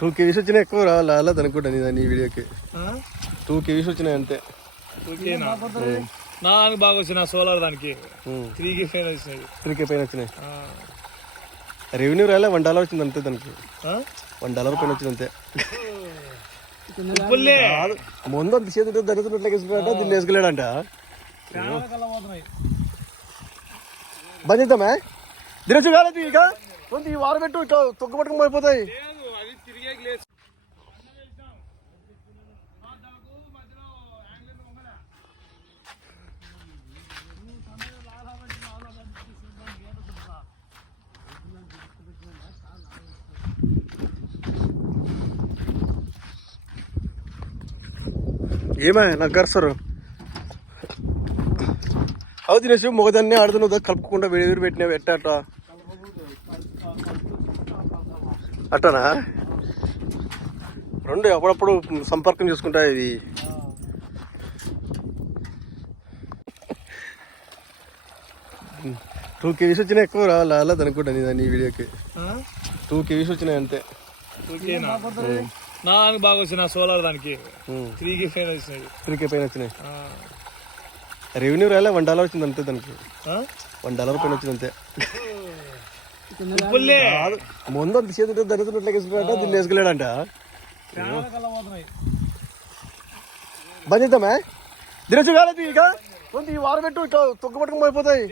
2K views వచ్చినాయి, ఎక్కువ రాలేదు అనుకుంటా నీ వీడియోకి. 2K వ్యూస్ వచ్చినాయి అంతే. నా దానికి బాగా వచ్చిన సోలార్ దానికి 3K పైన వచ్చినాయి. 3K పైన వచ్చినాయి. రెవెన్యూ రాలే, $1 వచ్చింది అంతే దానికి. $1 పైన వచ్చింది అంతే. ముందు అంత చేతి దరిద్రట్లకి వేసుకున్నాడ, దీన్ని వేసుకెళ్ళాడంట. బంద్ చేద్దామా? దినచ్చు కాలేదు ఇక కొంత ఈ వారం పెట్టు, ఇట్లా తొక్క పట్టుకుని పోయిపోతాయి. ఏమే నాకు గర్సరు అవు తినేసి మొగదాన్ని ఆడుతున్న కలుపుకుండా వేడి పెట్టినా ఎట్ట అట్లా అట్టనా? రెండు అప్పుడప్పుడు సంపర్కం చేసుకుంటాయి ఇవి. టూ కేవీస్ వచ్చినాయి, ఎక్కువ రాలేదు అనుకుంటా నీ వీడియోకి. 2K వ్యూస్ వచ్చినాయి అంతే. నా దానికి బాగా వచ్చిన సోలార్ దానికి 3K పైన వచ్చినాయి. 3K పైన వచ్చినాయి. రెవెన్యూ రాలే, $1 వచ్చింది అంతే దానికి. $1 పైన వచ్చింది అంతే. ముందు అంత చేతి దరిద్రట్లకి వేసుకున్నాడ, దీన్ని వేసుకెళ్ళాడంట. బంద్ చేద్దామా? దినచ్చు కాలేదు ఇక కొంత ఈ వారం పెట్టు, ఇట్లా తొక్క పట్టుకుని పోయిపోతాయి.